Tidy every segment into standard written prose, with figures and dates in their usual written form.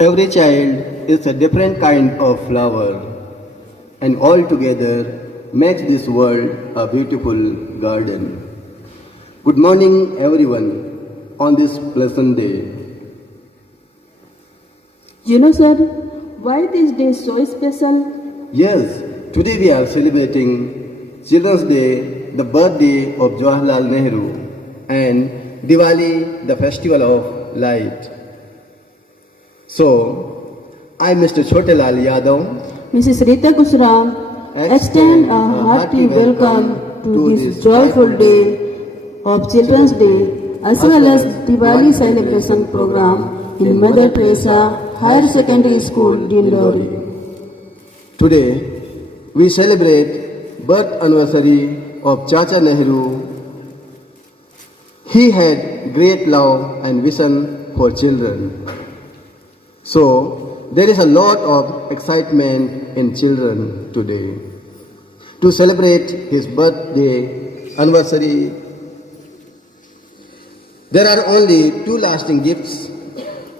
Every child is a different kind of flower, and all together makes this world a beautiful garden. Good morning, everyone, on this pleasant day. You know, sir, why this day is so special? Yes, today we are celebrating Children's Day, the birthday of Jawaharlal Nehru, and Diwali, the festival of light. So, I, Mr. Chotelal Yadav, Mrs. Rita Gusram, extend a hearty welcome to this joyful day of Children's Day as well as Diwali celebration program in Mother Teresa Higher Secondary School, Dindori. Today, we celebrate birth anniversary of Chacha Nehru. He had great love and vision for children. So, there is a lot of excitement in children today. To celebrate his birthday anniversary, there are only two lasting gifts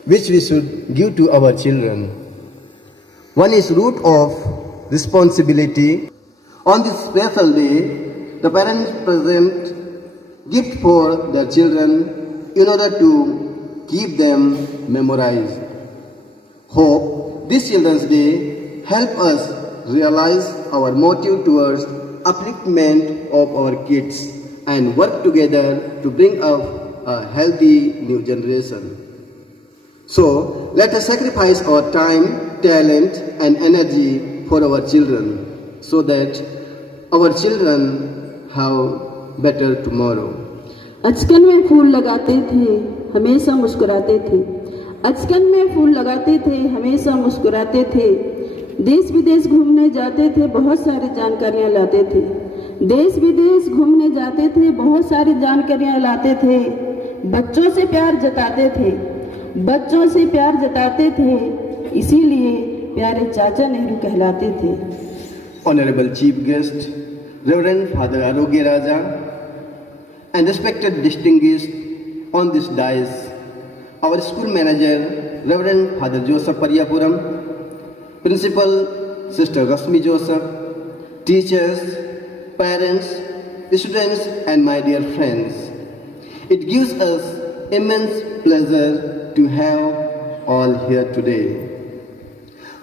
which we should give to our children. One is root of responsibility. On this special day, the parents present gift for their children in order to keep them memorized. Hope this Children's Day help us realize our motive towards upliftment of our kids and work together to bring up a healthy new generation. So, let us sacrifice our time, talent and energy for our children so that our children have better tomorrow. अचकन में फूल लगाते थे, हमेशा मुस्कुराते थे। अचकन में फूल लगाते थे, हमेशा मुस्कुराते थे। देश विदेश घूमने जाते थे, बहुत सारी जानकारियाँ लाते थे। देश विदेश घूमने जाते थे, बहुत सारी जानकारियाँ लाते थे। बच्चों से प्यार जताते थे, बच्चों से प्यार जताते थे, इसीलिए प्यारे चाचा नेहरू कहलाते थे। Honorable Chief Guest, Reverend Father Arogya Raja, and respected distinguished on this dais, our school manager, Reverend Father Joseph Pariyapuram, Principal Sister Rasmi Joseph, teachers, parents, students, and my dear friends. It gives us immense pleasure to have all here today.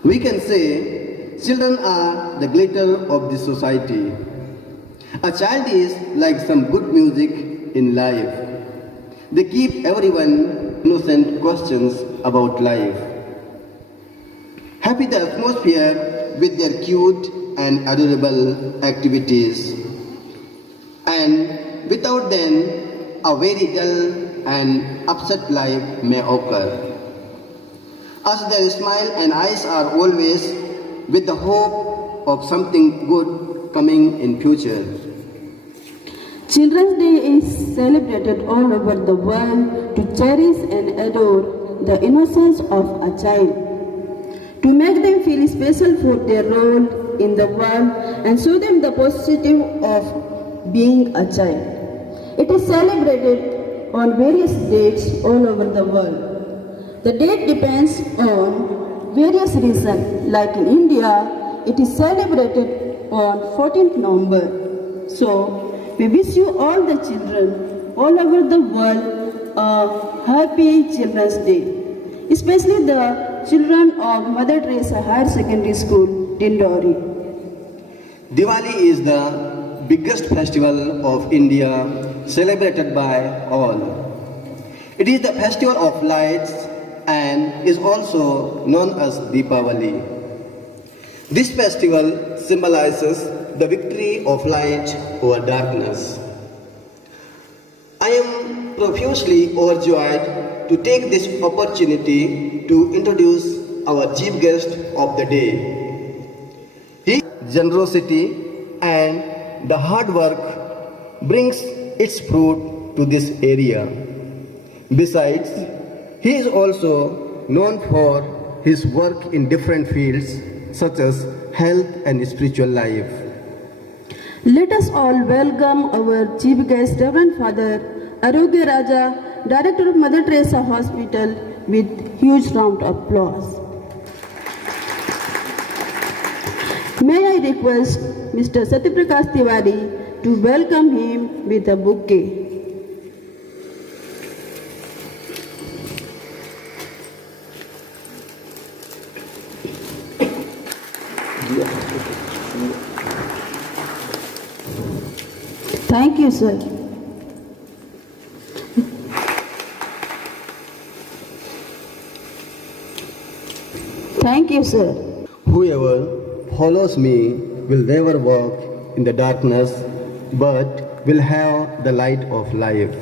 We can say children are the glitter of the society. A child is like some good music in life. They keep everyone innocent questions about life. Happy the atmosphere with their cute and adorable activities. And without them, a very dull and upset life may occur. As their smile and eyes are always with the hope of something good coming in future. Children's Day is celebrated all over the world to cherish and adore the innocence of a child, to make them feel special for their role in the world and show them the positive of being a child. It is celebrated on various dates all over the world. The date depends on various reasons. Like in India, it is celebrated on 14th November. So, we wish you all the children all over the world a happy Children's Day, especially the children of Mother Teresa Higher Secondary School, Dindori. Diwali is the biggest festival of India celebrated by all. It is the festival of lights and is also known as Deepavali. This festival symbolizes the victory of light over darkness. I am profusely overjoyed to take this opportunity to introduce our chief guest of the day. His generosity and the hard work brings its fruit to this area. Besides, he is also known for his work in different fields such as health and spiritual life. Let us all welcome our chief guest, Reverend Father Arogya Raja, Director of Mother Teresa Hospital, with huge round of applause. May I request Mr. Satyaprakash Tiwari to welcome him with a bouquet. Thank you, sir. Thank you, sir. Whoever follows me will never walk in the darkness, but will have the light of life.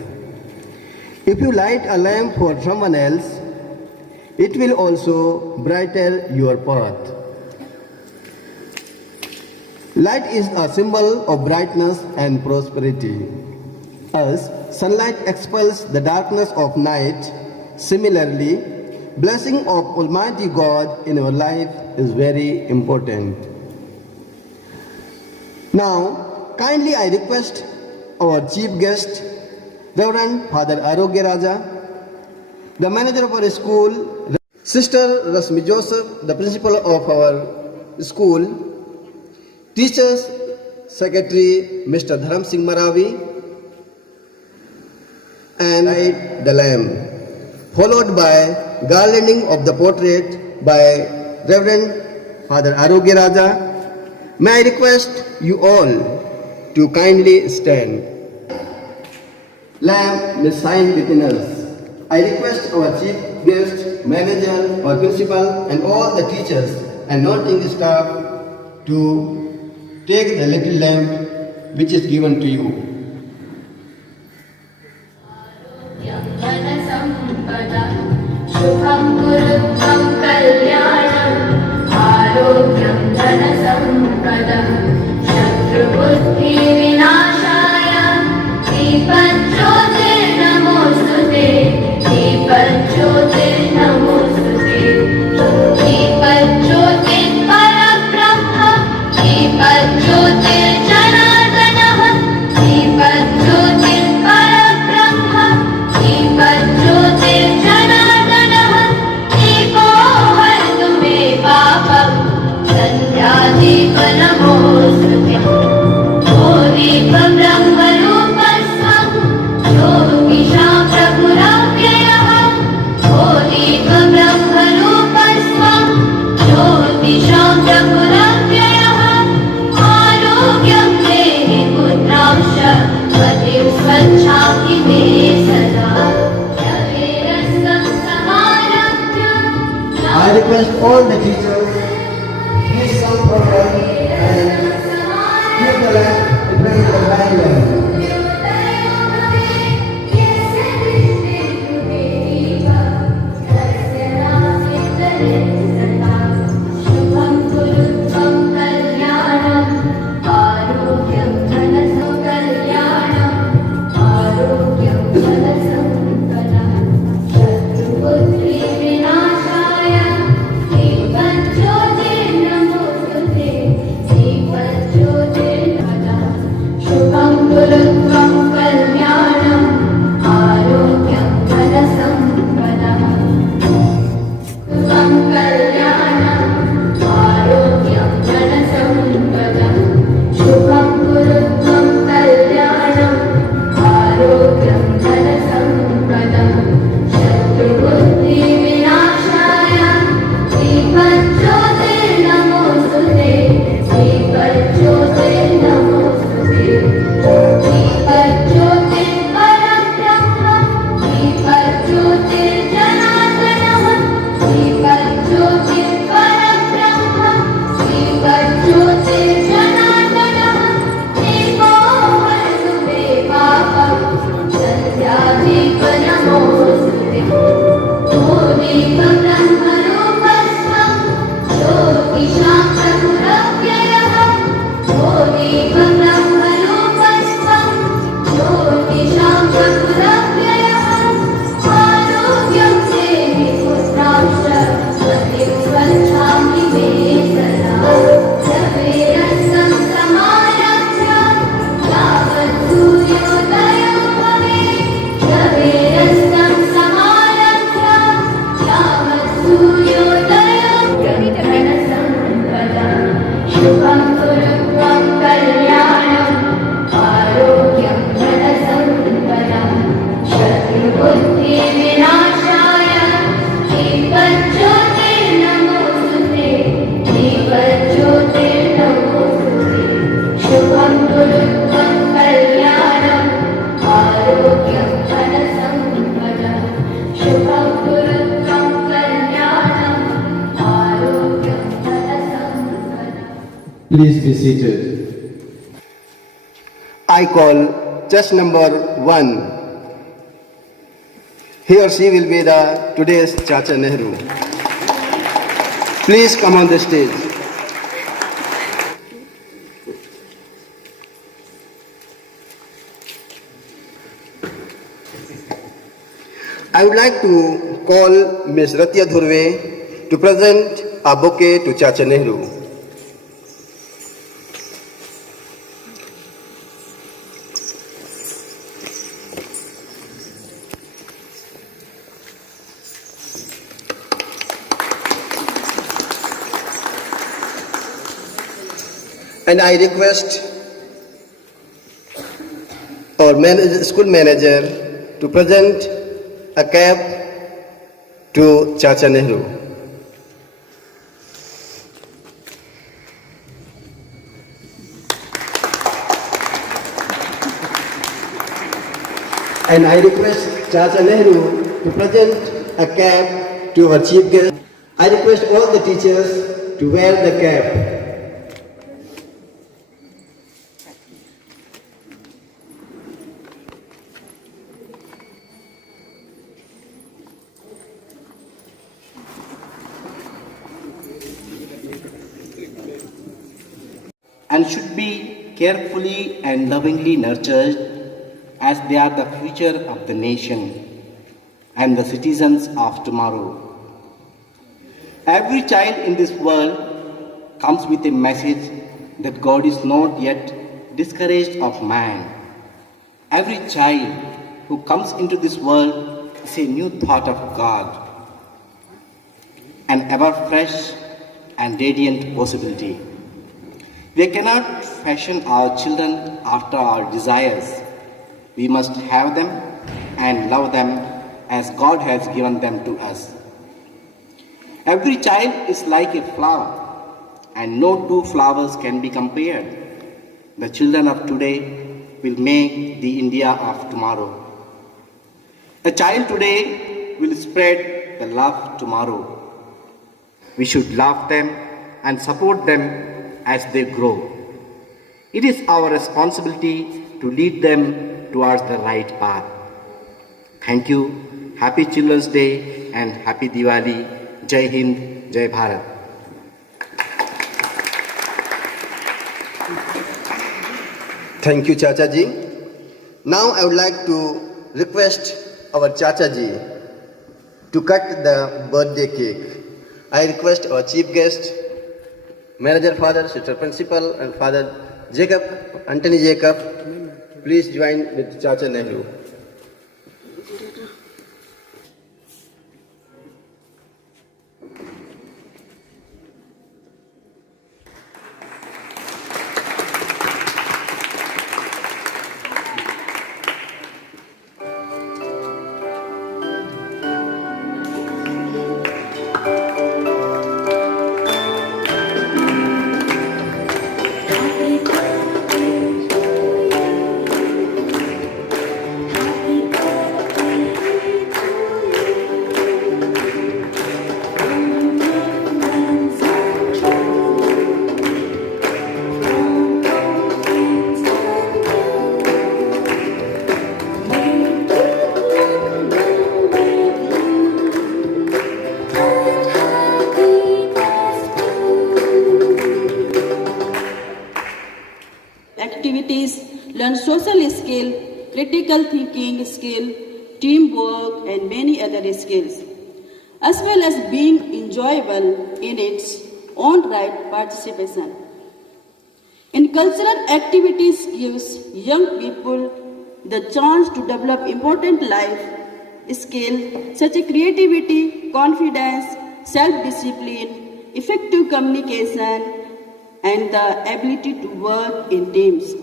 If you light a lamp for someone else, it will also brighten your path. Light is a symbol of brightness and prosperity. As sunlight expels the darkness of night, similarly, blessing of Almighty God in our life is very important. Now, kindly I request our chief guest, Reverend Father Arogya Raja, the manager of our school, Sister Rasmi Joseph, the principal of our school, teachers, secretary Mr. Dharam Singh Maravi, and light the lamp, followed by garlanding of the portrait by Reverend Father Arogya Raja. May I request you all to kindly stand. Lamp may shine within us. I request our chief guest, manager, our principal, and all the teachers and non-teaching staff to take the little lamp which is given to you. शुभं कुरुत्वं कल्याणम् आरोग्यं धनसम्पदं शत्रुबुद्धिविनाशाय दीपज्योतिर्नमोऽस्तुते दीपज्योतिर्नमोऽस्तुते दीपज्योतिर्परब्रह्म दीपज्योतिर्जनार्दनः दीपज्योतिर्परब्रह्म दीपज्योतिर्जनार्दनः दीपो हरतु मे पापं सन्ध्यादीपनमोऽस्तुते ओ दीपं ब्रह्मरूपस्त्वं ज्योतिषां प्रभुरव्ययः ओ दीपं ब्रह्मरूपस्त्वं ज्योतिषां प्रभुरव्ययः आरोग्यं देहि पुत्रांश पतिं स्वच्छामि मे सदा यवेरस्तं समारभ्य I request all the teachers, please come forward and keep the lamp in front of the blind lamp. शुभं कुरुत्वं कल्याणम् आरोग्यं धनसकल्याणम् आरोग्यं धनसम्पदं शत्रुबुद्धिविनाशाय दीपं ज्योतिर्नमोस्तुते शुभं गुरुत्वं कल्याणम् आरोग्यं धनसम्पदम् शुभं गुरुत्वं कल्याणम् आरोग्यं धनसम्पदम्. Please be seated. I call chess number 1. He or she will be the today's Chacha Nehru. Please come on the stage. I would like to call Ms. Ratya Dhurve to present a bouquet to Chacha Nehru. And I request our school manager to present a cap to Chacha Nehru. And I request Chacha Nehru to present a cap to our chief guest. I request all the teachers to wear the cap. And should be carefully and lovingly nurtured as they are the future of the nation and the citizens of tomorrow. Every child in this world comes with a message that God is not yet discouraged of man. Every child who comes into this world is a new thought of God, an ever fresh and radiant possibility. We cannot fashion our children after our desires. We must have them and love them as God has given them to us. Every child is like a flower, and no two flowers can be compared. The children of today will make the India of tomorrow. A child today will spread the love tomorrow. We should love them and support them as they grow. It is our responsibility to lead them towards the right path. Thank you. Happy Children's Day and Happy Diwali. Jai Hind, Jai Bharat. Thank you, Chacha ji. Now I would like to request our Chacha ji to cut the birthday cake. I request our chief guest, Manager Father, Sister Principal, and Father Jacob, Anthony Jacob, please join with Chacha Nehru. Activities learn social skill, critical thinking skill, teamwork, and many other skills, as well as being enjoyable in its own right participation. In cultural activities gives young people the chance to develop important life skills such as creativity, confidence, self-discipline, effective communication, and the ability to work in teams.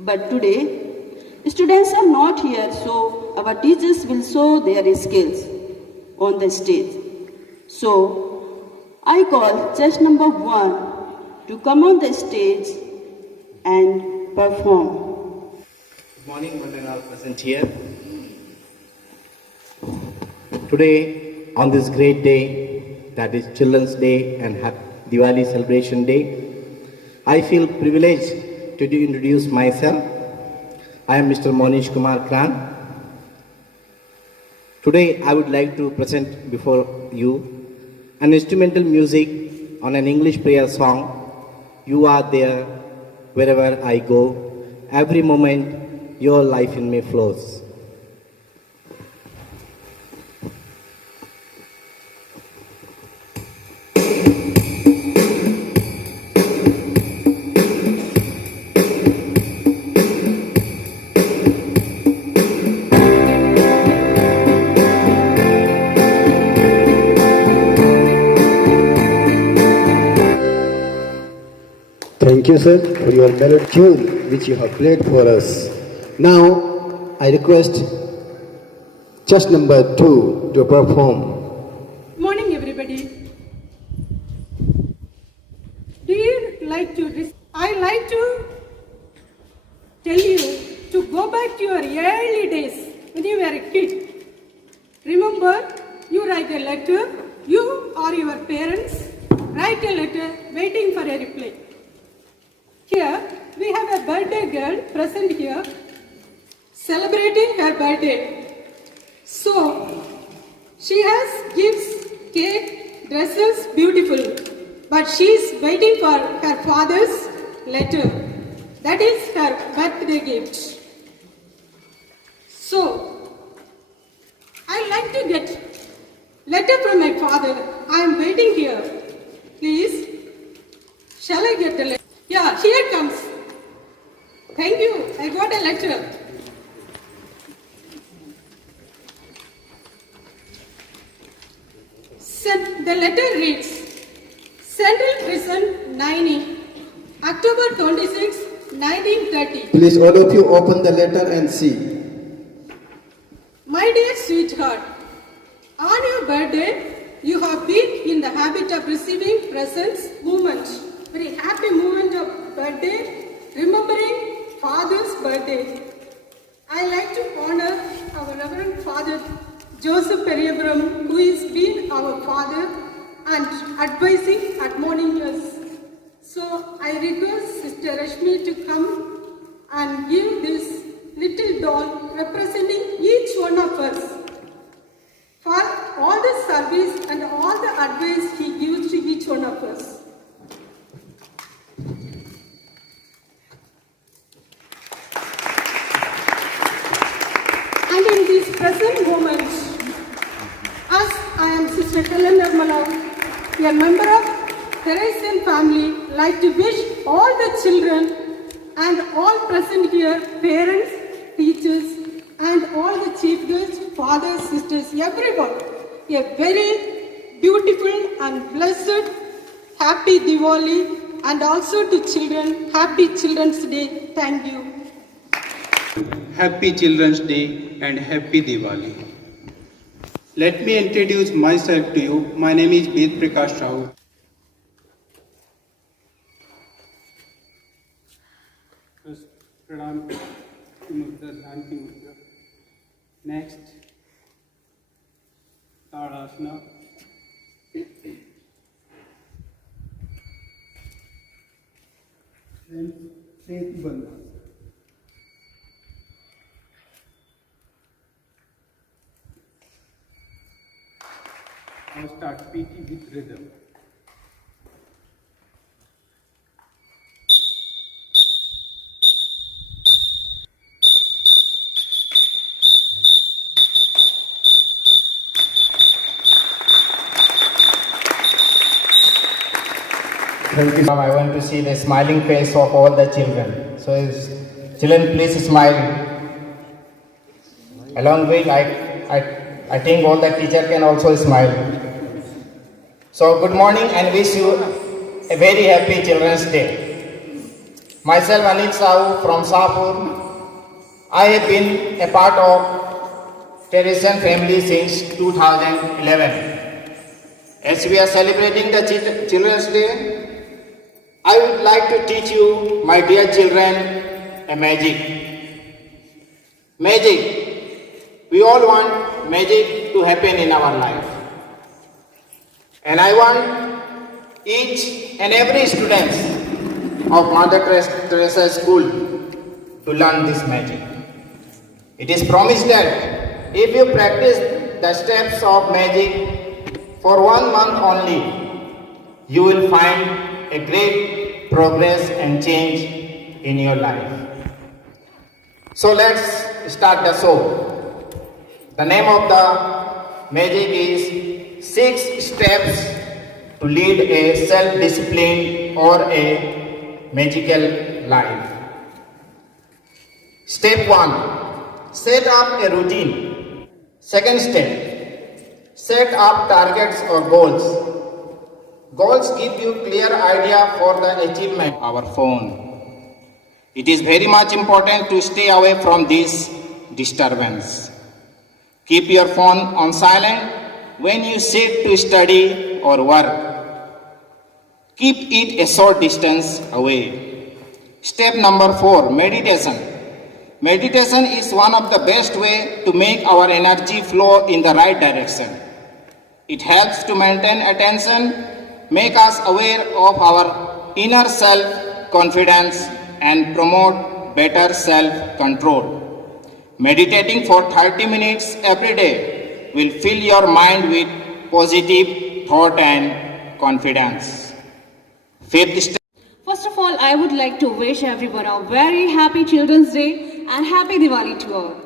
But today, students are not here, so our teachers will show their skills on the stage. So, I call chess number 1 to come on the stage and perform. Good morning, one and all present here. Today, on this great day, that is Children's Day and Diwali Celebration Day, I feel privileged to introduce myself. I am Mr. Monish Kumar Kran. Today, I would like to present before you an instrumental music on an English prayer song, You Are There Wherever I Go, Every Moment Your Life in Me Flows. Thank you, sir, for your melody tune which you have played for us. Now, I request chest number 2 to perform. Morning, everybody. Do you like to? I like to tell you to go back to your early days when you were a kid. Remember, you write a letter. You or your parents write a letter waiting for a reply. Here we have a birthday girl present here celebrating her birthday. So she has gifts, cake, dresses, beautiful. But she is waiting for her father's letter. That is her birthday gift. So I like to get letter from my father. I am waiting here. Please, shall I get the letter? Yeah, here it comes. Thank you. I got a letter. The letter reads, Central Prison, Naini, October 26, 1930. Please, all of you, open the letter and see. My dear sweetheart, on your birthday, you have been in the habit of receiving presents, moment. Very happy moment of birthday, remembering Father's birthday. I like to honor our Reverend Father Joseph Periapuram, who has been our father and advising, admonishing us. So I request Sister Rashmi to come and give this little doll representing each one of us for all the service and all the advice he gives to each one of us. And in this present moment, as I am Sister Helen Nirmala, a member of Theresian family, like to wish all the children and all present here, parents, teachers, and all the chief guests, fathers, sisters, everyone, a very beautiful and blessed, happy Diwali, and also to children, happy Children's Day. Thank you. Happy Children's Day and Happy Diwali. Let me introduce myself to you. My name is Ved Prakash Rao. First, Pranam ki mudra, Dhyan ki mudra. Next, Tadasana. Then, Setu Bandha. Now start speaking with rhythm. Thank you. I want to see the smiling face of all the children. So, children, please smile. Along with, I think all the teacher can also smile. So, good morning and wish you a very happy Children's Day. Myself, Anil Sahu from Sahapur. I have been a part of Theresian family since 2011. As we are celebrating the Children's Day, I like to teach you, my dear children, a magic. Magic. We all want magic to happen in our life. And I want each and every student of Mother Teresa School to learn this magic. It is promised that if you practice the steps of magic for 1 month only, you will find a great progress and change in your life. So let's start the show. The name of the magic is 6 steps to lead a self-disciplined or a magical life. Step 1. Set up a routine. Second step. Set up targets or goals. Goals give you clear idea for the achievement. Our phone. It is very much important to stay away from this disturbance. Keep your phone on silent when you sit to study or work. Keep it a short distance away. Step number 4, meditation. Meditation is one of the best way to make our energy flow in the right direction. It helps to maintain attention, make us aware of our inner self-confidence, and promote better self-control. Meditating for 30 minutes every day will fill your mind with positive thought and confidence. Fifth step. First of all, I would like to wish everyone a very happy Children's Day and happy Diwali to all.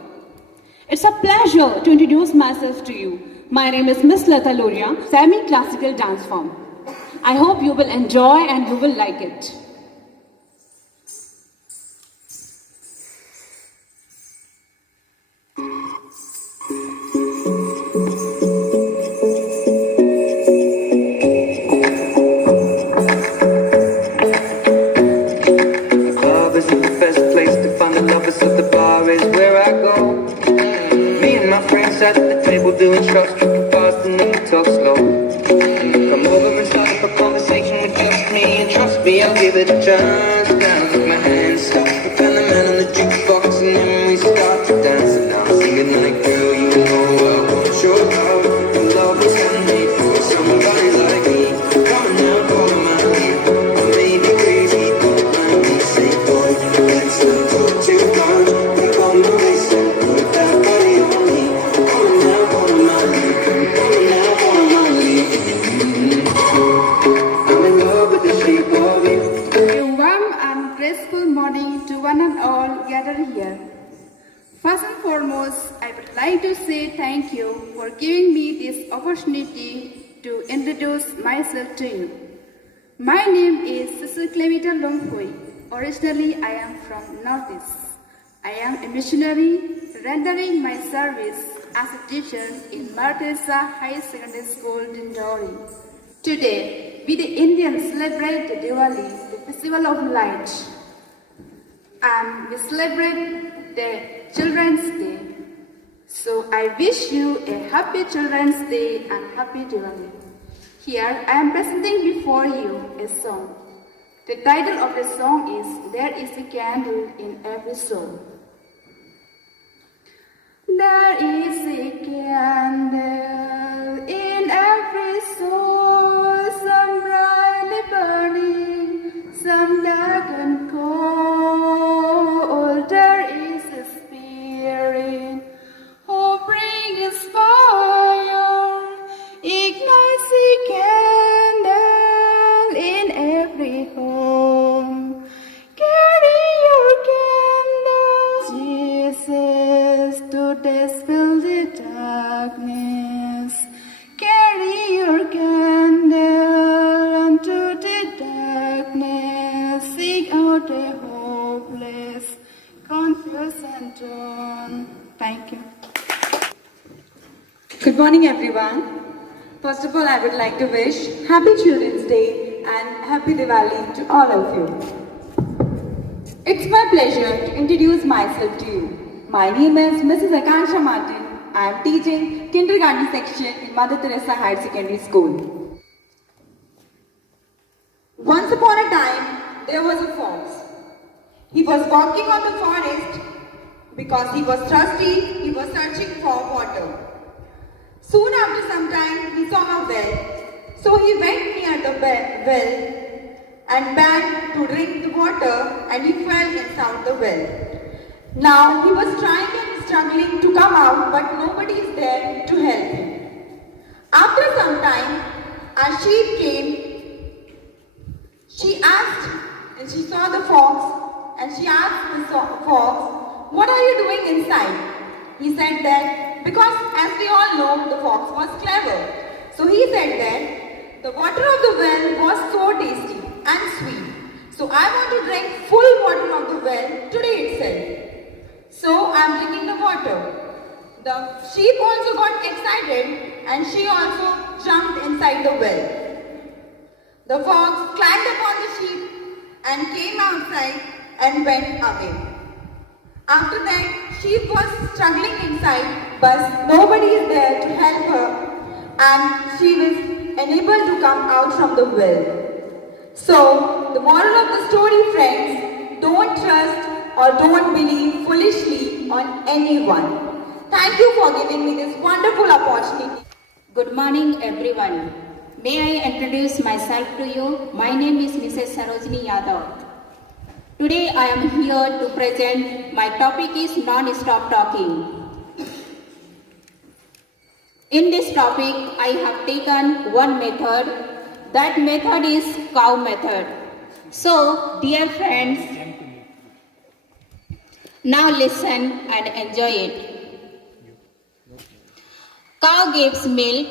It's a pleasure to introduce myself to you. My name is Miss Lata Loria, semi-classical dance form. I hope you will enjoy and you will like it. At the table doing shots, tripping fast and then we talk slow. Come over and start up a conversation with just me, and trust me, I'll give it a chance. Now with my hands up, we found the man on the jukebox, and then we start to dance. And I'm singing like, girl, you know I want your love. Your love was handmade for somebody like me. Come on now, follow my lead. I may be crazy, don't mind me. Say, boy, let's not talk too much. We gon' race and put that body on me. Graceful morning to one and all gathered here. First and foremost, I would like to say thank you for giving me this opportunity to introduce myself to you. My name is Sister Clemita Longpui. Originally, I am from Northeast. I am a missionary rendering my service as a teacher in Martesa High Secondary School, Dindori. Today, we the Indians celebrate the Diwali, the Festival of Light, and we celebrate the Children's Day. So I wish you a happy Children's Day and happy Diwali. Here I am presenting before you a song. The title of the song is There is a Candle in Every Soul. There is a candle in every soul, some brightly burning, some dark and cold. There is a spirit who brings fire, ignites a candle in every home. Carry your candles, Jesus, to dispel the darkness. Carry your candle unto the darkness. Seek out the hopeless, confused and torn. Thank you. Good morning, everyone. First of all, I would like to wish Happy Children's Day and Happy Diwali to all of you. It's my pleasure to introduce myself to you. My name is Mrs. Akansha Martin. I am teaching kindergarten section in Mother Teresa Higher Secondary School. Once upon a time, there was a fox. He was walking on the forest because he was thirsty, he was searching for water. Soon after some time, he saw a well. So he went near the well and began to drink the water, and he fell inside the well. Now he was trying and struggling to come out, but nobody is there to help him. After some time, a sheep came. She asked, and she saw the fox, and she asked the fox, "What are you doing inside?" He said that, because as we all know, the fox was clever. So he said that, the water of the well was so tasty and sweet. So I want to drink full water of the well today itself. So I am drinking the water. The sheep also got excited and she also jumped inside the well. The fox climbed upon the sheep and came outside and went away. After that, sheep was struggling inside, but nobody is there to help her, and she was unable to come out from the well. So, the moral of the story, friends, don't trust or don't believe foolishly on anyone. Thank you for giving me this wonderful opportunity. Good morning, everyone. May I introduce myself to you? My name is Mrs. Sarojini Yadav. Today I am here to present, my topic is non-stop talking. In this topic, I have taken one method. That method is cow method. So, dear friends, now listen and enjoy it. Cow gives milk.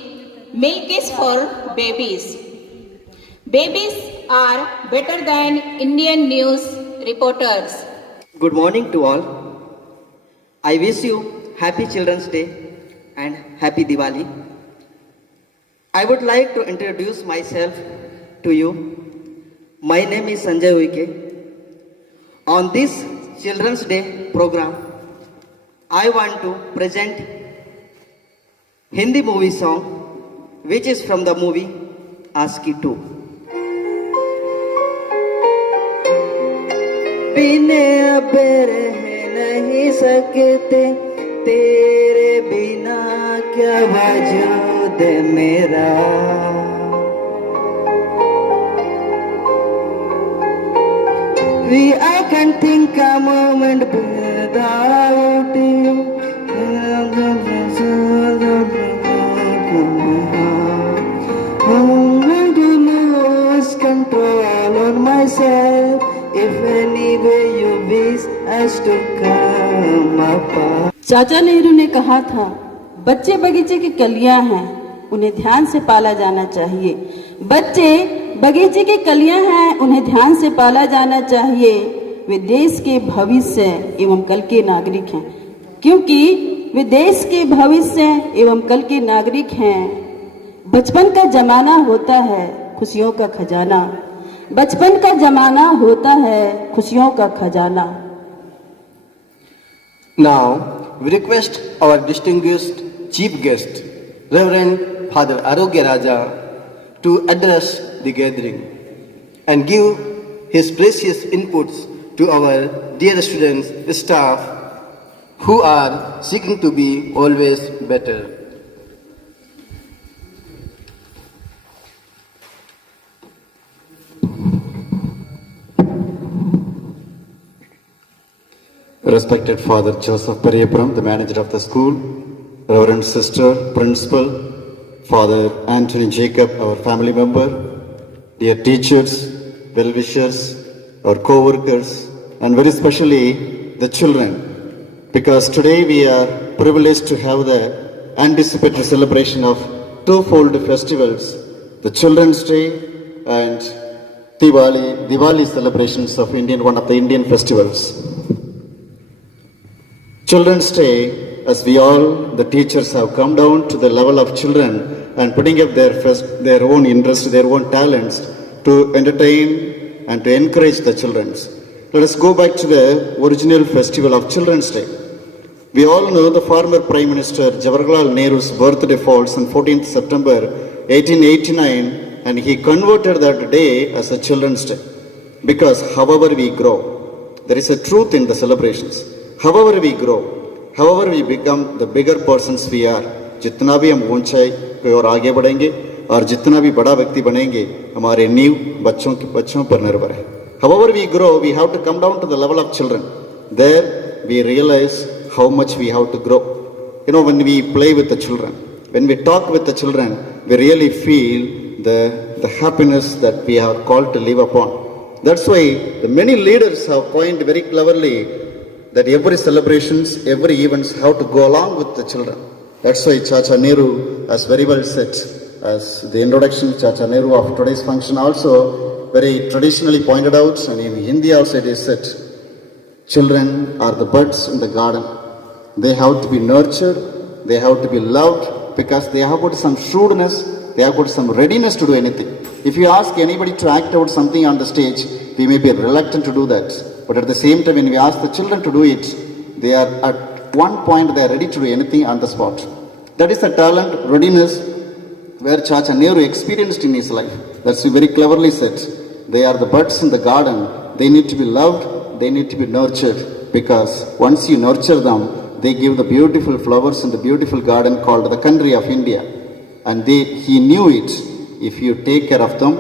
Milk is for babies. Babies are better than Indian news reporters. Good morning to all. I wish you Happy Children's Day and Happy Diwali. I would like to introduce myself to you. My name is Sanjay Uike. On this Children's Day program, I want to present Hindi movie song which is from the movie Aski 2. बिने अब रह नहीं सकते तेरे बिना क्या वजूद मेरा I can't think a moment without you. I'm going to lose control on myself if any way you wish us to come apart. चाचा नेहरू ने कहा था, बच्चे बगीचे की कलियां हैं, उन्हें ध्यान से पाला जाना चाहिए। बच्चे बगीचे की कलियां हैं, उन्हें ध्यान से पाला जाना चाहिए। वे देश के भविष्य एवं कल के नागरिक हैं, क्योंकि वे देश के भविष्य एवं कल के नागरिक हैं। बचपन का जमाना होता है खुशियों का खजाना, बचपन का जमाना होता है खुशियों का खजाना। Now, we request our distinguished chief guest, Reverend Father Arogya Raja, to address the gathering and give his precious inputs to our dear students, staff, who are seeking to be always better. Respected Father Joseph Periyapuram, the manager of the school, Reverend Sister, Principal, Father Anthony Jacob, our family member, dear teachers, well-wishers, our co-workers, and very especially the children, because today we are privileged to have the anticipatory celebration of twofold festivals, the Children's Day and Diwali celebrations of one of the Indian festivals. Children's Day, as we all, the teachers have come down to the level of children and putting up their own interest, their own talents to entertain and to encourage the children. Let us go back to the original festival of Children's Day. We all know the former Prime Minister Jawaharlal Nehru's birthday falls on 14th September 1889, and he converted that day as a Children's Day. Because however we grow, there is a truth in the celebrations. However we grow, however we become the bigger persons we are, जितना भी हम ऊंचाई की ओर आगे बढ़ेंगे और जितना भी बड़ा व्यक्ति बनेंगे, हमारे नींव बच्चों पर निर्भर है. However we grow, we have to come down to the level of children. There we realize how much we have to grow. You know, when we play with the children, when we talk with the children, we really feel the happiness that we are called to live upon. That's why the many leaders have coined very cleverly that every celebrations, every events have to go along with the children. That's why Chacha Nehru has very well said, as the introduction, Chacha Nehru of today's function also very traditionally pointed out, and in Hindi also it is said, children are the buds in the garden. They have to be nurtured, they have to be loved, because they have got some shrewdness, they have got some readiness to do anything. If you ask anybody to act out something on the stage, we may be reluctant to do that. But at the same time, when we ask the children to do it, they are at one point they are ready to do anything on the spot. That is the talent, readiness, where Chacha Nehru experienced in his life. That's very cleverly said. They are the buds in the garden. They need to be loved, they need to be nurtured, because once you nurture them, they give the beautiful flowers in the beautiful garden called the country of India. And he knew it. If you take care of them,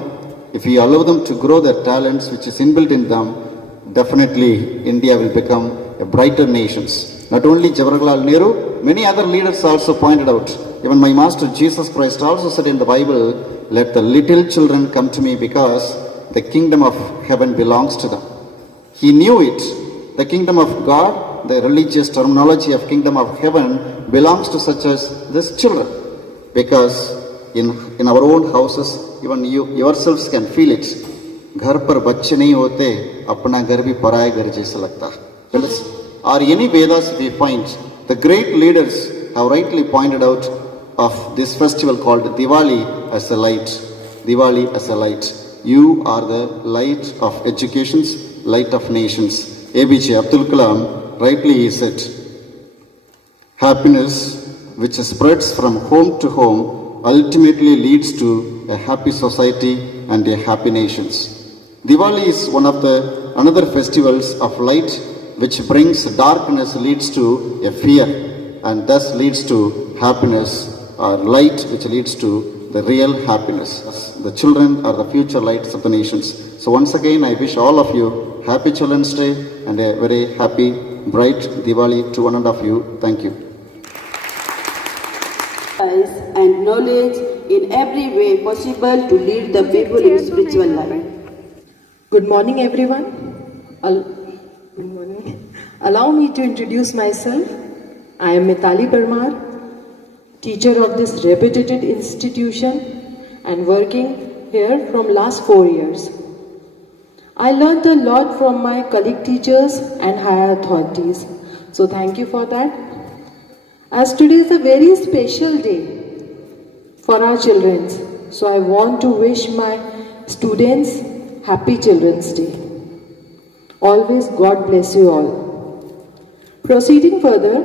if you allow them to grow their talents which is inbuilt in them, definitely India will become a brighter nation. Not only Jawaharlal Nehru, many other leaders also pointed out. Even my Master Jesus Christ also said in the Bible, let the little children come to me because the kingdom of heaven belongs to them. He knew it. The kingdom of God, the religious terminology of kingdom of heaven belongs to such as these children. Because in our own houses, even you yourselves can feel it. घर पर बच्चे नहीं होते, अपना घर भी पराया घर जैसा लगता. Or any Vedas we find, the great leaders have rightly pointed out of this festival called Diwali as a light. Diwali as a light. You are the light of educations, light of nations. ABJ Abdul Kalam rightly said, happiness which spreads from home to home ultimately leads to a happy society and a happy nations. Diwali is one of the another festivals of light which brings darkness, leads to a fear, and thus leads to happiness, or light which leads to the real happiness. The children are the future lights of the nations. So once again I wish all of you happy Children's Day and a very happy, bright Diwali to one and of you. Thank you. And knowledge in every way possible to lead the people in spiritual life. Good morning, everyone. Good morning. Allow me to introduce myself. I am Mitali Parmar, teacher of this reputed institution and working here from last 4 years. I learned a lot from my colleague teachers and higher authorities. So thank you for that. As today is a very special day for our children, so I want to wish my students Happy Children's Day. Always God bless you all. Proceeding further,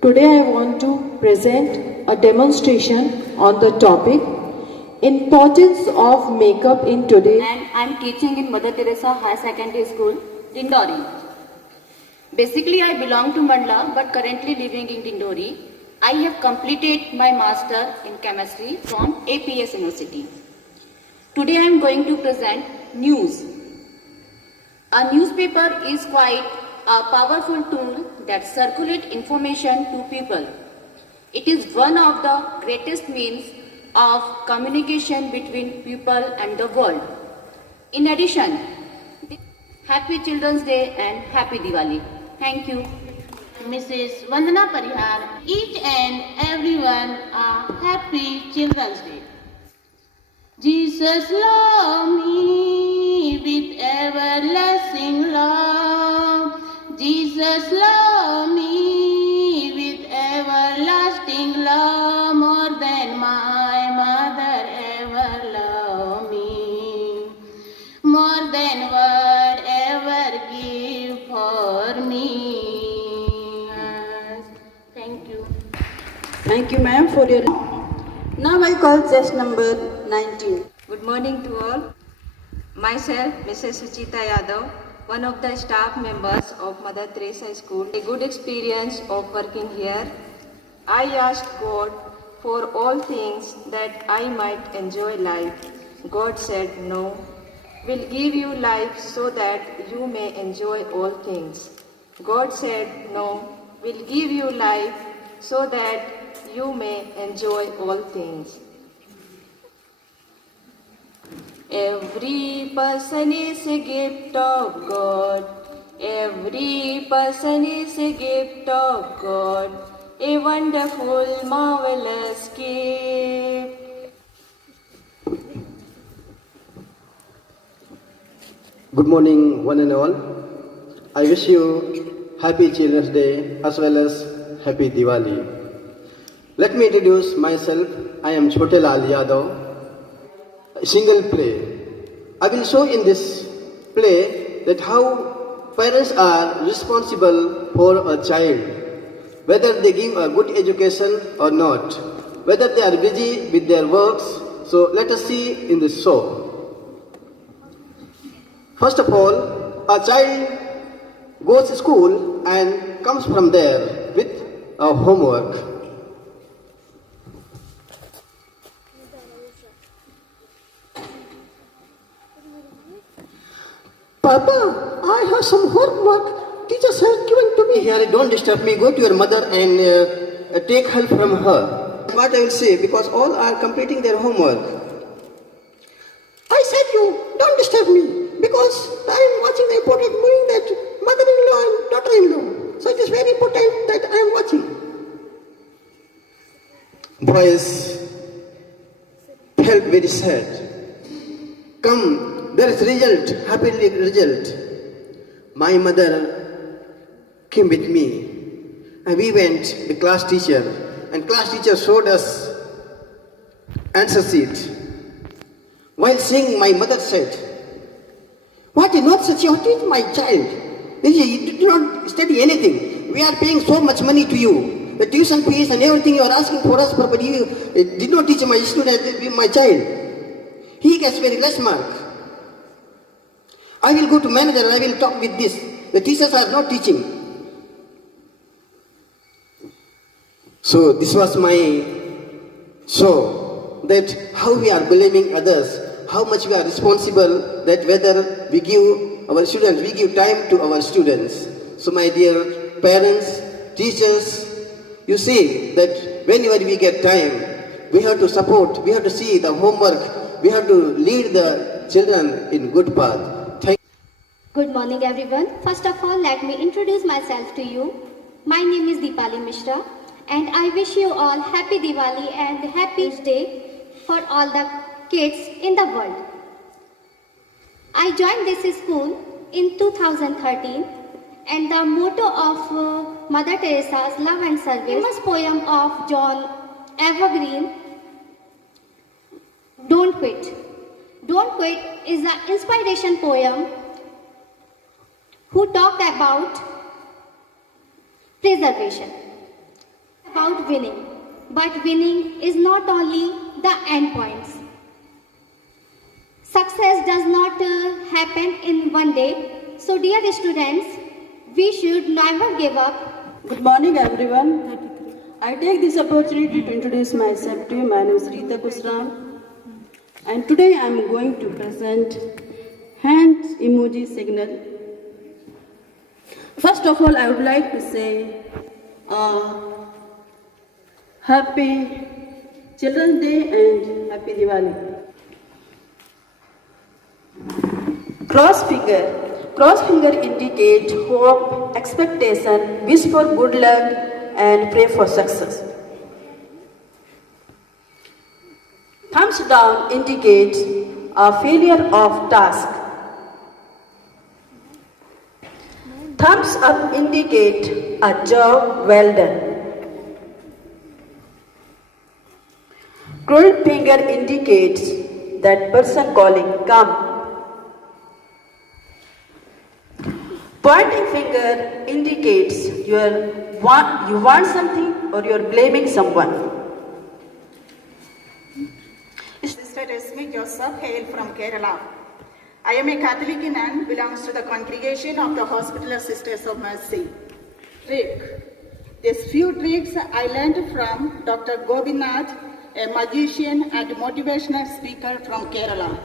today I want to present a demonstration on the topic Importance of Makeup in Today. And I am teaching in Mother Teresa High Secondary School, Dindori. Basically, I belong to Mandla but currently living in Dindori. I have completed my master in chemistry from APS University. Today I am going to present news. A newspaper is quite a powerful tool that circulates information to people. It is one of the greatest means of communication between people and the world. In addition, Happy Children's Day and Happy Diwali. Thank you. Mrs. Vandana Parihar, each and everyone a Happy Children's Day. Jesus loved me with everlasting love. Jesus loved me with everlasting love, more than my mother ever loved me, more than word ever give for me. Thank you. Thank you, ma'am, for your... Now I call test number 19. Good morning to all. Myself, Mrs. Suchita Yadav, one of the staff members of Mother Teresa School. A good experience of working here. I asked God for all things that I might enjoy life. God said, "No, will give you life so that you may enjoy all things." God said, "No, will give you life so that you may enjoy all things." Every person is a gift of God. Every person is a gift of God. A wonderful, marvelous gift. Good morning, one and all. I wish you Happy Children's Day as well as Happy Diwali. Let me introduce myself. I am Chote Lal Yadav. A single play. I will show in this play that how parents are responsible for a child, whether they give a good education or not, whether they are busy with their works. So let us see in this show. First of all, a child goes to school and comes from there with a homework. Papa, I have some homework. Teachers have given to me. Here, don't disturb me. Go to your mother and take help from her. What I will say, because all are completing their homework. I said you, don't disturb me. Because I am watching the important movie that mother-in-law and daughter-in-law. So it is very important that I am watching. Boys felt very sad. Come, there is result, happy result. My mother came with me and we went to the class teacher and class teacher showed us answer sheet. While seeing, my mother said, "What is not such a teach my child? You do not study anything. We are paying so much money to you. The tuition fees and everything you are asking for us, but you did not teach my student, my child. He gets very less mark. I will go to manager and I will talk with this. The teachers are not teaching." So this was my show that how we are blaming others, how much we are responsible, that whether we give our students, we give time to our students. So my dear parents, teachers, you see that whenever we get time, we have to support, we have to see the homework, we have to lead the children in good path. Good morning everyone. First of all, let me introduce myself to you. My name is Deepali Mishra and I wish you all happy Diwali and happy day for all the kids in the world. I joined this school in 2013 and the motto of Mother Teresa's love and service, famous poem of John Evergreen, "Don't Quit." "Don't Quit" is an inspiration poem who talked about preservation, about winning. But winning is not only the end points. Success does not happen in one day. So dear students, we should never give up. Good morning everyone. I take this opportunity to introduce myself to you. My name is Rita Kusram and today I am going to present hand emoji signal. First of all, I would like to say Happy Children's Day and Happy Diwali. Cross finger. Cross finger indicate hope, expectation, wish for good luck and pray for success. Thumbs down indicates a failure of task. Thumbs up indicate a job well done. Curled finger indicates that person calling, come. Pointing finger indicates you want something or you are blaming someone. Mr. Resmi Joseph, hail from Kerala. I am a Catholic nun, belongs to the congregation of the Hospitaller Sisters of Mercy. Trick. These few tricks I learned from Dr. Gobinath, a magician and motivational speaker from Kerala.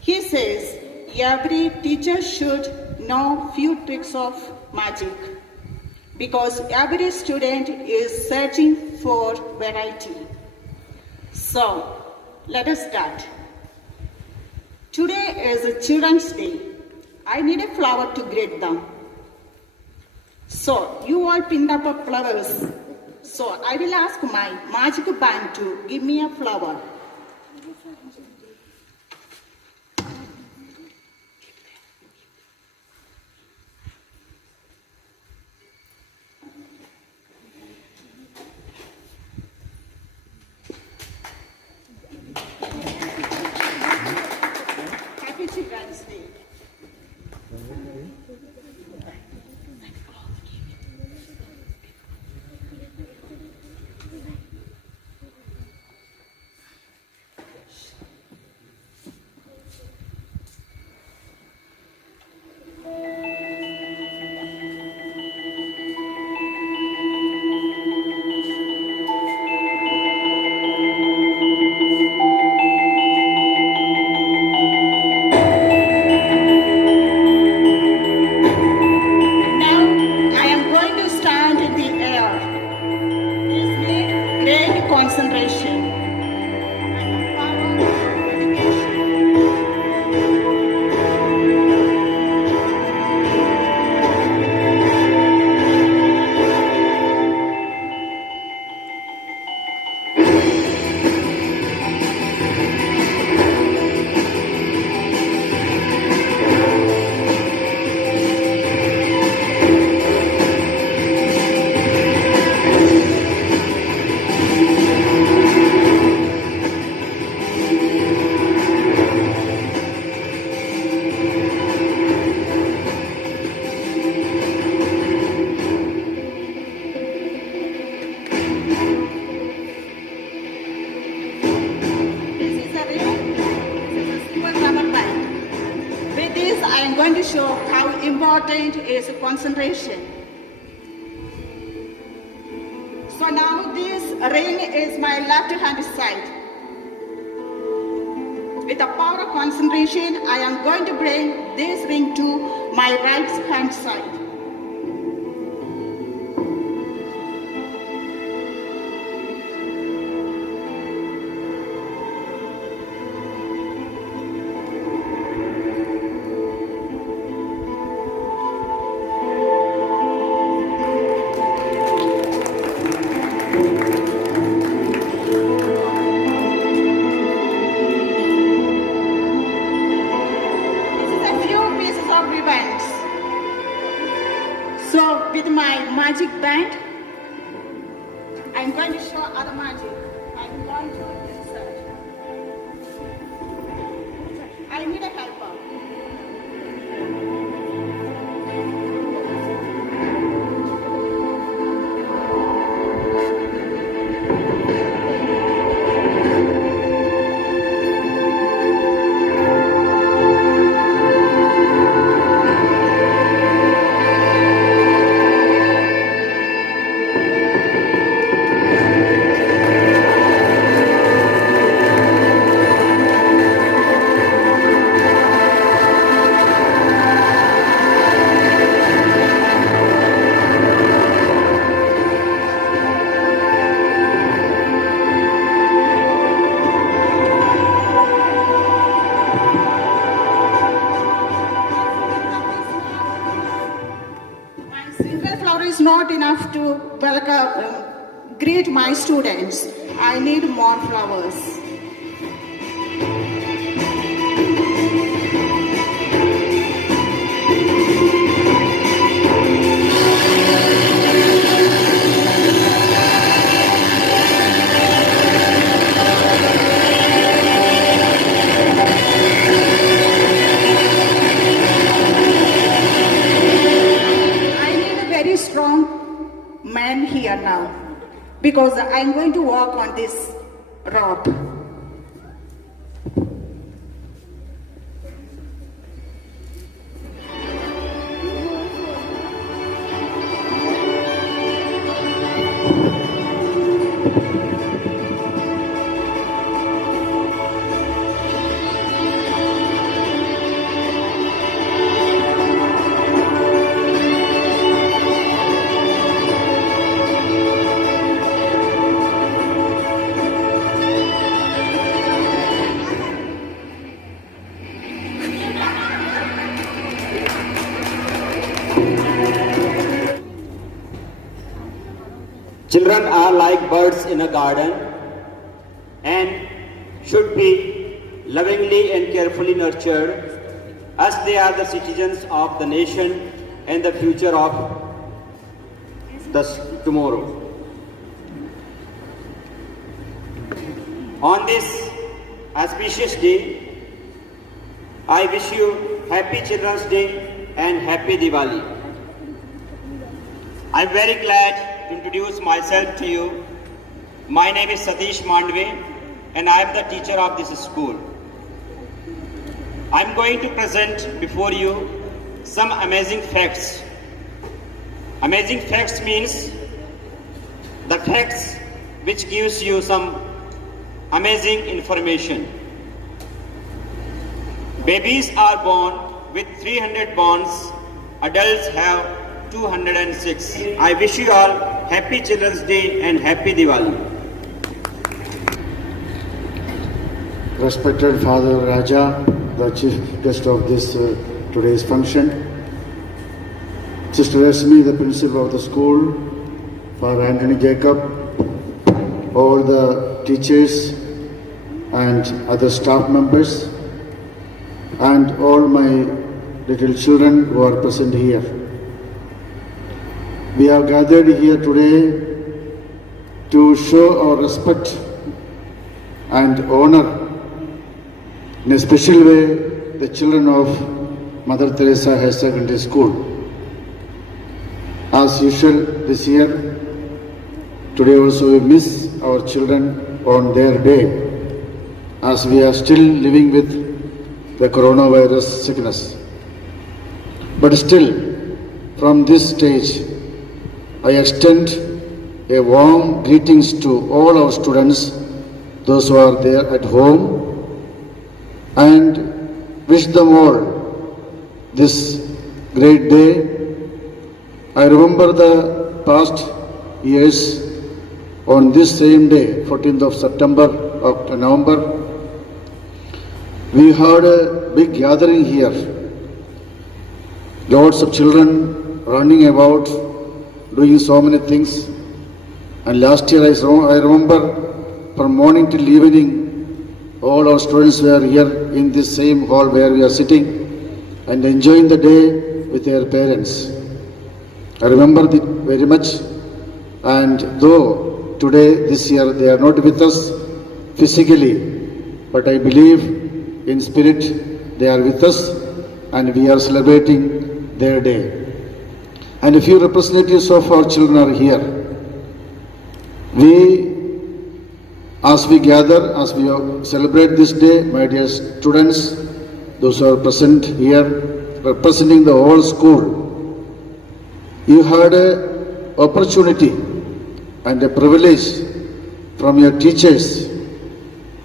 He says every teacher should know few tricks of magic because every student is searching for variety. So, let us start. Today is Children's Day. I need a flower to greet them. So, you all pinned up flowers. So, I will ask my magic band to give me a flower. Happy Children's Day. Concentration. I am going to show how important is concentration. So now this ring is my left hand side. With the power of concentration, I am going to bring this ring to my right hand side. So with my magic band, I'm going to show other magic. I'm going to insert. I need a helper. Is not enough to greet my students. I need more flowers. Strong man here now because I'm going to walk on this rope. Children are like birds in a garden and should be lovingly and carefully nurtured, as they are the citizens of the nation and the future of the tomorrow. On this auspicious day, I wish you Happy Children's Day and Happy Diwali. I am very glad to introduce myself to you. My name is Satish Mandve and I am the teacher of this school. I am going to present before you some amazing facts. Amazing facts means the facts which gives you some amazing information. Babies are born with 300 bones, adults have 206. I wish you all Happy Children's Day and Happy Diwali. Respected Father Raja, the chief guest of this today's function, Sister Rasmi, the principal of the school, Father Anthony Jacob, all the teachers and other staff members, and all my little children who are present here. We have gathered here today to show our respect and honor in a special way the children of Mother Teresa Higher Secondary School. As usual this year, today also we miss our children on their day, as we are still living with the coronavirus sickness. But still, from this stage, I extend a warm greetings to all our students, those who are there at home, and wish them all this great day. I remember the past years on this same day, 14th of September of November, we had a big gathering here. Lots of children running about, doing so many things. And last year I remember from morning till evening, all our students were here in this same hall where we are sitting and enjoying the day with their parents. I remember it very much, and though today, this year, they are not with us physically, but I believe in spirit they are with us and we are celebrating their day. And a few representatives of our children are here. As we gather, as we celebrate this day, my dear students, those who are present here, representing the whole school, you had an opportunity and a privilege from your teachers,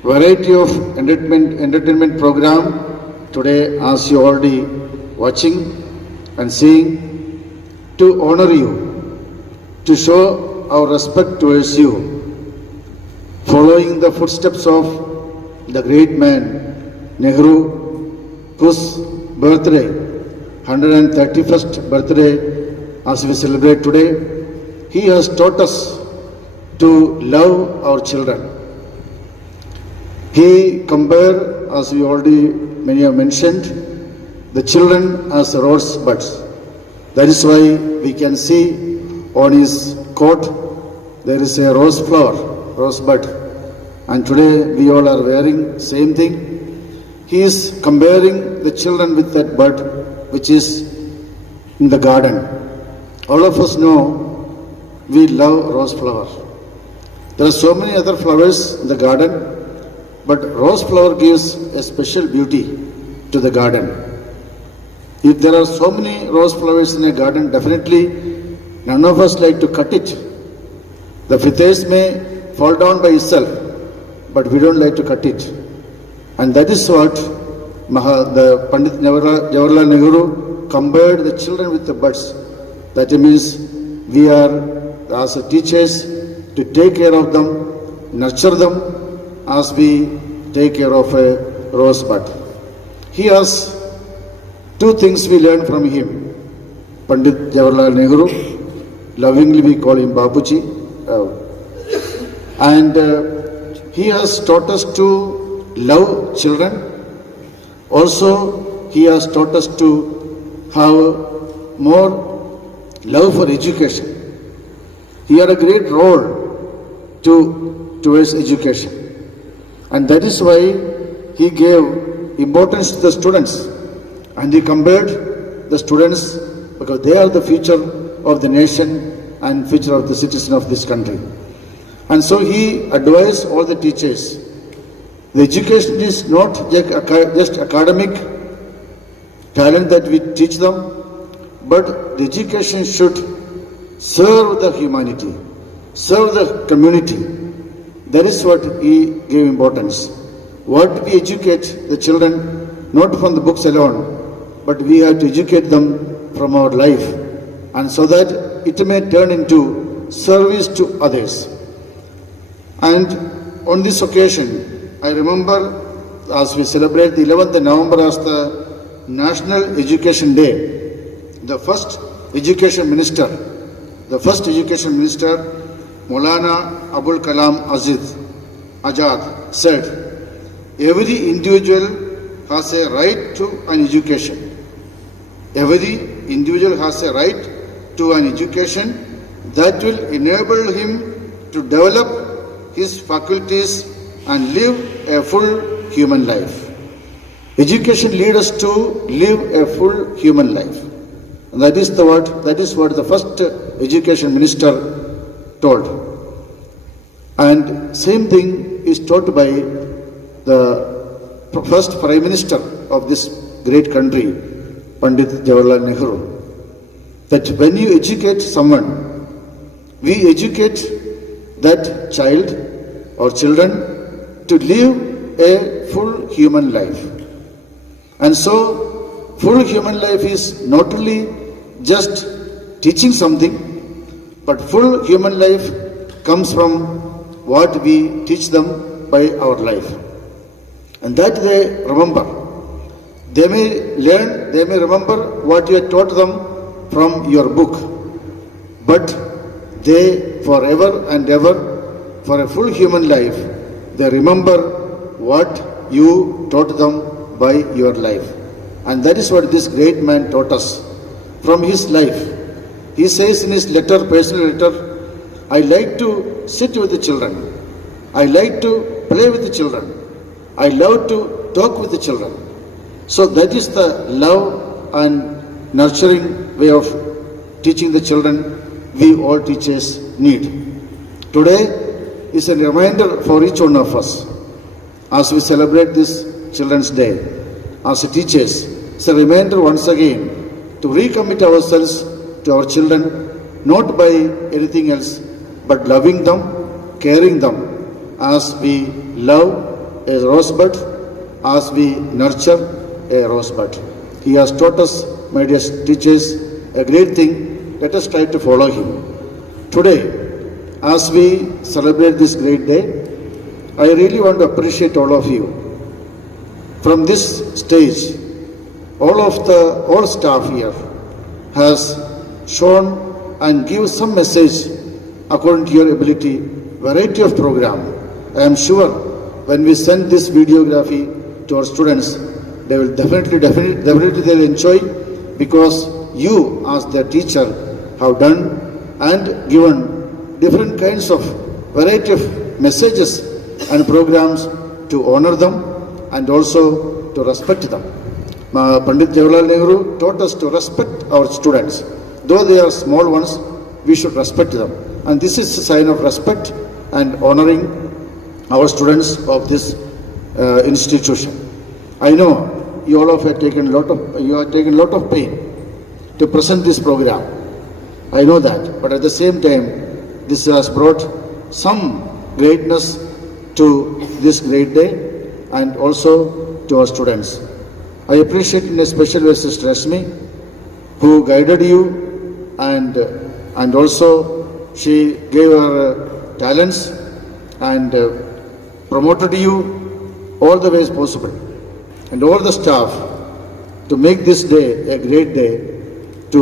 variety of entertainment program today, as you already watching and seeing, to honor you, to show our respect towards you, following the footsteps of the great man Nehru, whose birthday, 131st birthday, as we celebrate today. He has taught us to love our children. He compared, as we already many have mentioned, the children as rosebuds. That is why we can see on his coat there is a rose flower, rosebud. And today we all are wearing same thing. He is comparing the children with that bud which is in the garden. All of us know we love rose flower. There are so many other flowers in the garden, but rose flower gives a special beauty to the garden. If there are so many rose flowers in a garden, definitely none of us like to cut it. The fithers may fall down by itself, but we don't like to cut it. And that is what the Pandit Jawaharlal Nehru compared the children with the buds. That means we are, as teachers, to take care of them, nurture them as we take care of a rosebud. He has two things we learn from him. Pandit Jawaharlal Nehru, lovingly we call him Babuji, he has taught us to love children. Also, he has taught us to have more love for education. He had a great role towards education. And that is why he gave importance to the students. And he compared the students because they are the future of the nation and future of the citizen of this country. And so he advised all the teachers, the education is not just academic talent that we teach them, but the education should serve the humanity, serve the community. That is what he gave importance. What we educate the children, not from the books alone, but we have to educate them from our life, and so that it may turn into service to others. And on this occasion, I remember as we celebrate the 11th November as the National Education Day, the first education minister, Maulana Abul Kalam Azad said, every individual has a right to an education. Every individual has a right to an education that will enable him to develop his faculties and live a full human life. Education leads us to live a full human life. And that is what the first education minister told. And same thing is taught by the first Prime Minister of this great country, Pandit Jawaharlal Nehru, that when you educate someone, we educate that child or children to live a full human life. And so, full human life is not only just teaching something, but full human life comes from what we teach them by our life. And that they remember. They may learn, they may remember what you have taught them from your book. But they forever and ever, for a full human life, they remember what you taught them by your life. And that is what this great man taught us from his life. He says in his letter, personal letter, I like to sit with the children. I like to play with the children. I love to talk with the children. So that is the love and nurturing way of teaching the children we all teachers need. Today is a reminder for each one of us as we celebrate this Children's Day. As teachers, it's a reminder once again to recommit ourselves to our children, not by anything else, but loving them, caring them, as we love a rosebud, as we nurture a rosebud. He has taught us, my dear teachers, a great thing. Let us try to follow him. Today, as we celebrate this great day, I really want to appreciate all of you. From this stage, all staff here has shown and give some message according to your ability, variety of program. I am sure when we send this videography to our students, they will definitely they will enjoy, because you as their teacher have done and given different kinds of variety of messages and programs to honor them and also to respect them. Pandit Jawaharlal Nehru taught us to respect our students. Though they are small ones, we should respect them. And this is a sign of respect and honoring our students of this institution. I know you all have taken a lot of pain to present this program. I know that, but at the same time, this has brought some greatness to this great day and also to our students. I appreciate in a special way Sister Rashmi, who guided you and also she gave her talents and promoted you all the ways possible, and all the staff to make this day a great day to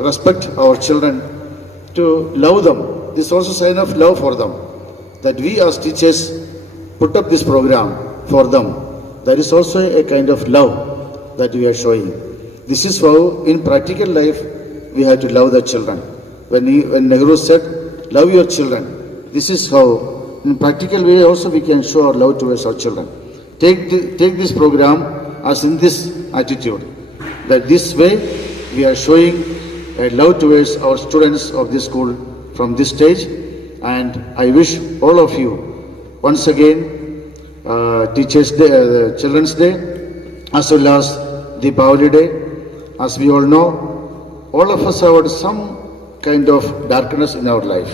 respect our children to love them. This is also a sign of love for them. That we as teachers put up this program for them. That is also a kind of love that we are showing. This is how in practical life we have to love the children. When Nehru said, love your children, this is how in practical way also we can show our love towards our children. Take this program as in this attitude. That this way we are showing a love towards our students of this school from this stage. And I wish all of you once again Teachers' Day, Children's Day, as well as the Deepavali Day. As we all know, all of us have some kind of darkness in our life.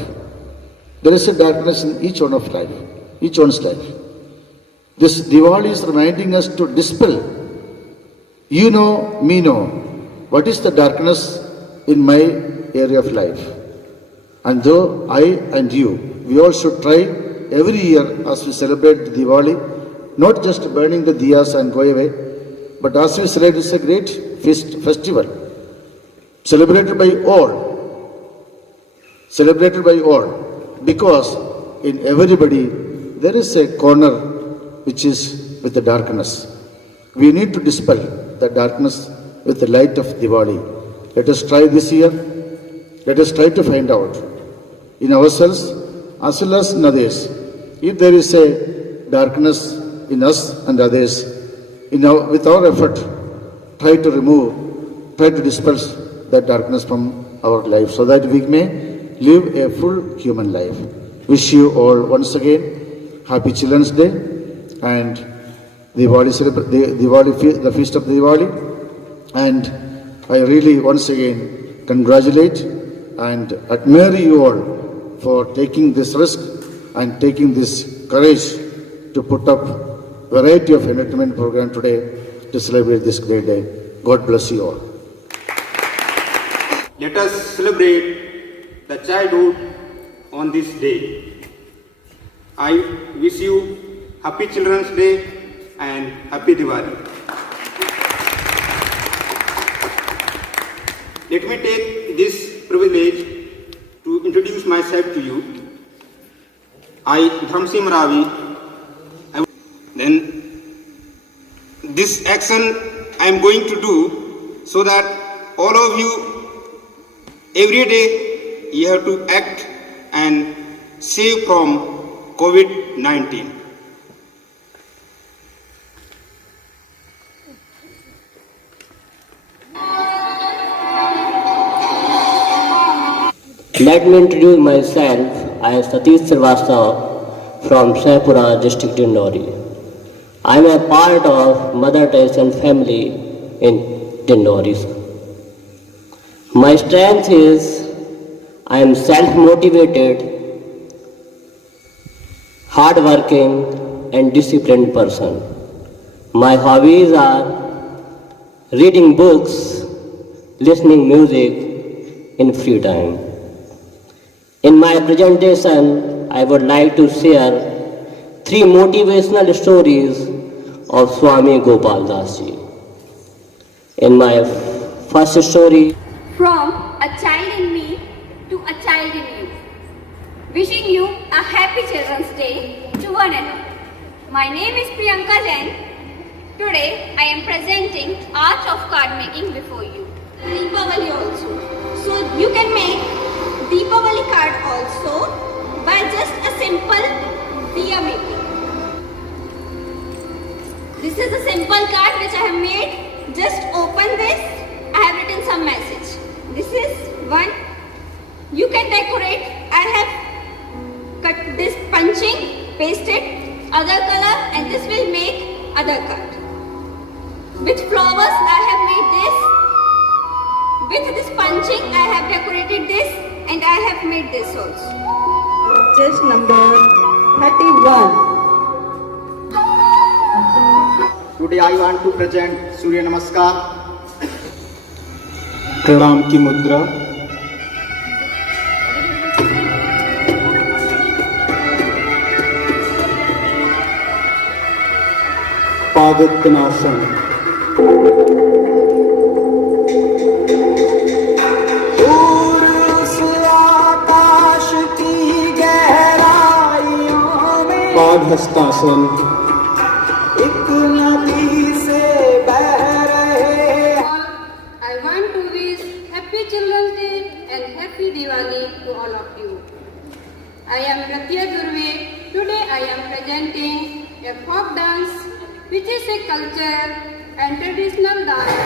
There is a darkness in each one's life. This Diwali is reminding us to dispel. You know, me know, what is the darkness in my area of life. And though I and you, we all should try every year as we celebrate Diwali, not just burning the diyas and go away, but as we celebrate, it's a great festival, celebrated by all, because in everybody there is a corner which is with the darkness. We need to dispel the darkness with the light of Diwali. Let us try this year. Let us try to find out in ourselves as well as in others if there is a darkness in us and others. With our effort, try to dispel that darkness from our life so that we may live a full human life. Wish you all once again Happy Children's Day and the feast of Diwali. And I really once again congratulate and admire you all for taking this risk and taking this courage to put up variety of entertainment program today to celebrate this great day. God bless you all. Let us celebrate the childhood on this day. I wish you Happy Children's Day and Happy Diwali. Let me take this privilege to introduce myself to you. I, Dhamsim Ravi. Then this action I am going to do so that all of you every day you have to act and save from COVID-19. Let me introduce myself. I am Satish Srivastava from Shaipura district, Dindori. I am a part of Mother Teresa family in Dindori. My strength is I am self-motivated, hard-working and disciplined person. My hobbies are reading books, listening music in free time. In my presentation, I would like to share 3 motivational stories of Swami Gopal Das Ji. In my first story, From a child in me to a child in you. Wishing you a happy Children's Day to one and all. My name is Priyanka Jain. Today I am presenting art of card making before you. Deepavali also. So you can make Deepavali card also by just a simple diya making. This is a simple card which I have made. Just open this. I have written some message. This is one. You can decorate. I have cut this punching, pasted other color, and this will make other card. With flowers I have made this. With this punching I have decorated this, and I have made this also. Just number 31. Today I want to present Surya Namaskar. प्रणाम की मुद्रा. पादोत्तनासन. Urusla hastasana. एक नदी से बह रहे। I want to wish Happy Children's Day and Happy Diwali to all of you. I am Ratya Durve. Today I am presenting a folk dance which is a culture and traditional dance.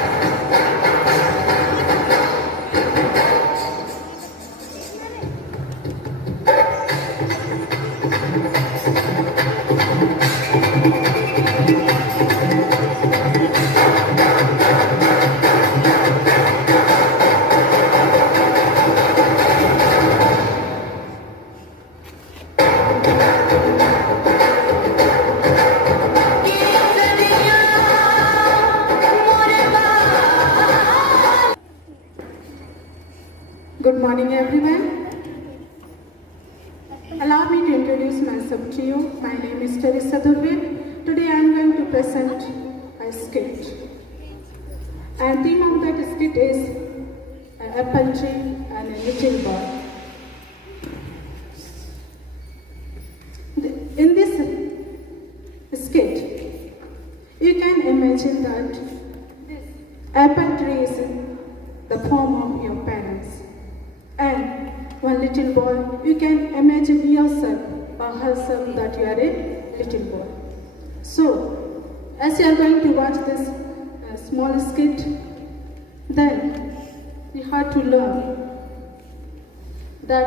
Good morning, everyone. Allow me to introduce myself to you. My name is Teresa Durve. Today I am going to present a skit. And theme of that skit is an apple tree and a little boy. In this skit, you can imagine that this apple tree is in the form of your parents. And one little boy, you can imagine yourself or herself that you are a little boy. So, as you are going to watch this small skit, then you have to learn that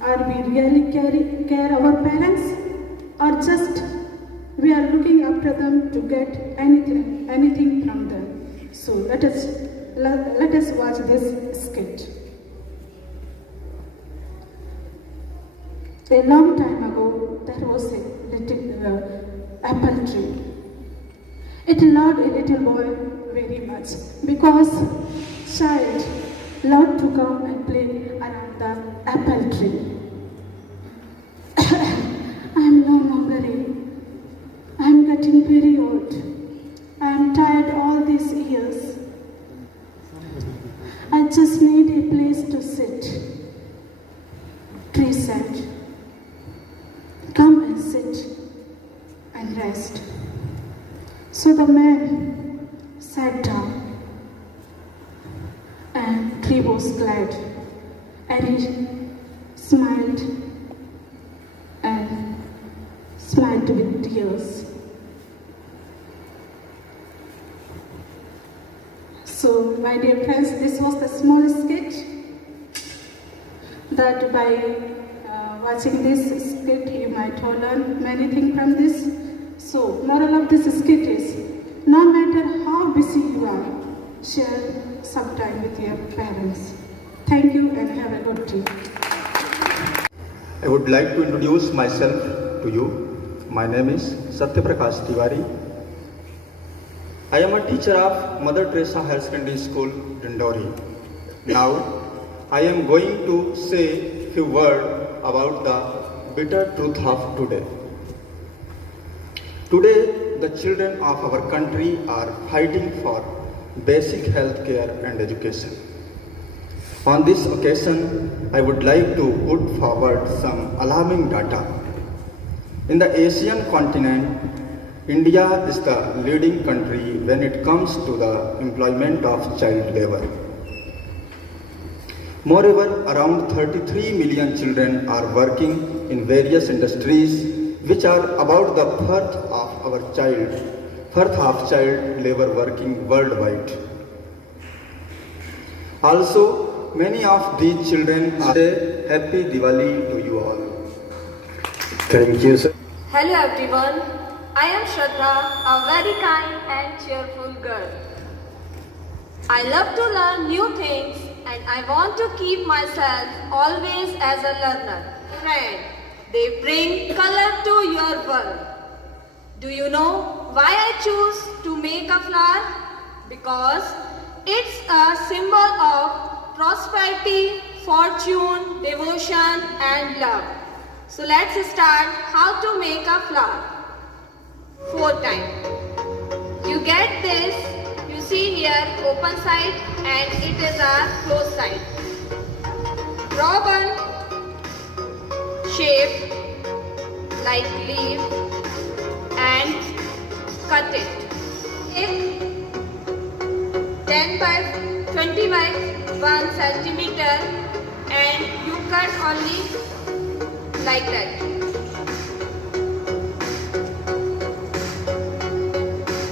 are we really care our parents, or just we are looking after them to get anything from them. So let us watch this skit. A long time ago, there was a little apple tree. It loved a little boy very much because child loved to come and play around the apple tree. I am no longer in. I am getting very old. I am tired all these years. I just need a place to sit. Tree said, "Come and sit and rest." So the man sat down, and tree was glad, and he smiled with tears. So, my dear friends, this was the small skit that by watching this skit, you might have learned many things from this. So, moral of this skit is, no matter how busy you are, share some time with your parents. Thank you and have a good day. I would like to introduce myself to you. My name is Satyaprakash Tiwari. I am a teacher of Mother Teresa Higher Secondary School, Dindori. Now, I am going to say a few words about the bitter truth of today. Today, the children of our country are fighting for basic health care and education. On this occasion, I would like to put forward some alarming data. In the Asian continent, India is the leading country when it comes to the employment of child labor. Moreover, around 33 million children are working in various industries which are about the fourth of child labor working worldwide. Also, many of these children are Happy Diwali to you all. Thank you, sir. Hello everyone, I am Shraddha, a very kind and cheerful girl. I love to learn new things and I want to keep myself always as a learner. Friend, they bring color to your world. Do you know why I choose to make a flower? Because it's a symbol of prosperity, fortune, devotion and love. So let's start how to make a flower. 4 times. You get this, you see here open side and it is a closed side. Draw one shape like leaf and cut it. If 10 by 20 by 1 centimeter and you cut only like that.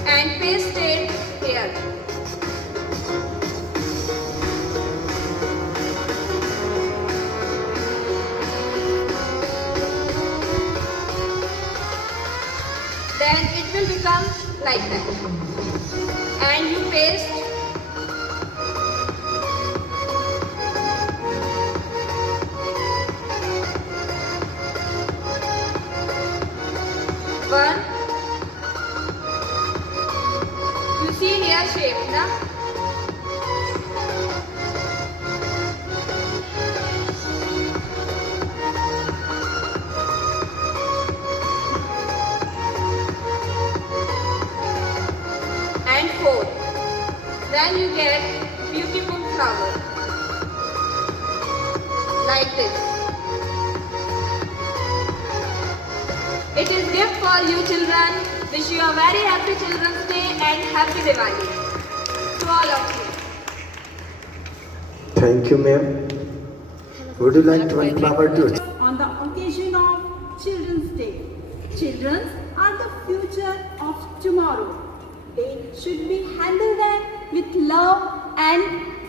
And paste it here. Then it will become like that. And you paste one. You see here shape, na? And 4. Then you get beautiful flower like this. It is gift for you children. Wish you a very happy Children's Day and happy Diwali to all of you. Thank you, ma'am. Would you like one flower too? On the occasion of Children's Day, children are the future of tomorrow. They should be handled with love and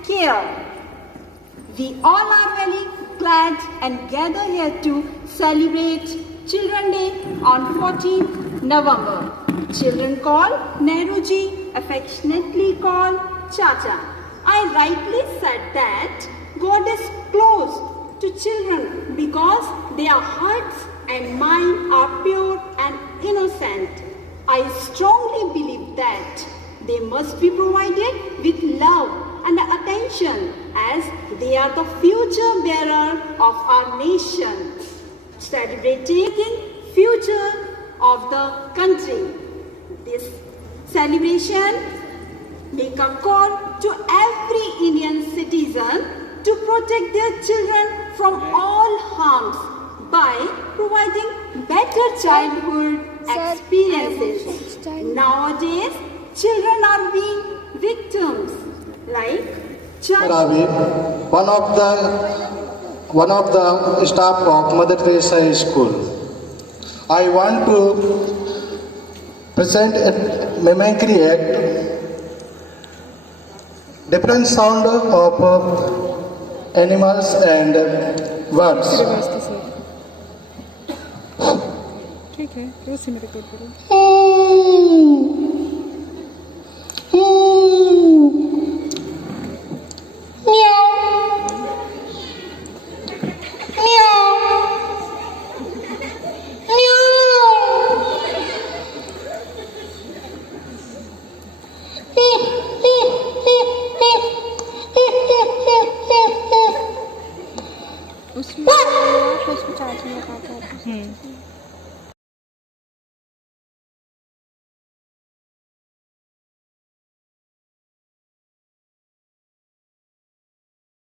care. We all are very glad and gather here to celebrate Children's Day on 14th November. Children call Nehruji, affectionately called Chacha. I rightly said that God is close to children because their hearts and minds are pure and innocent. I strongly believe that they must be provided with love and attention as they are the future bearer of our nation, celebrating future of the country. This celebration make a call to every Indian citizen to protect their children from all harms by providing better childhood experiences. Nowadays, children are being victims like Ravi, one of the staff of Mother Teresa School. I want to present a mimicry act, different sound of animals and words. ठीक है कैसे मेरे को करो उसमें कुछ charge में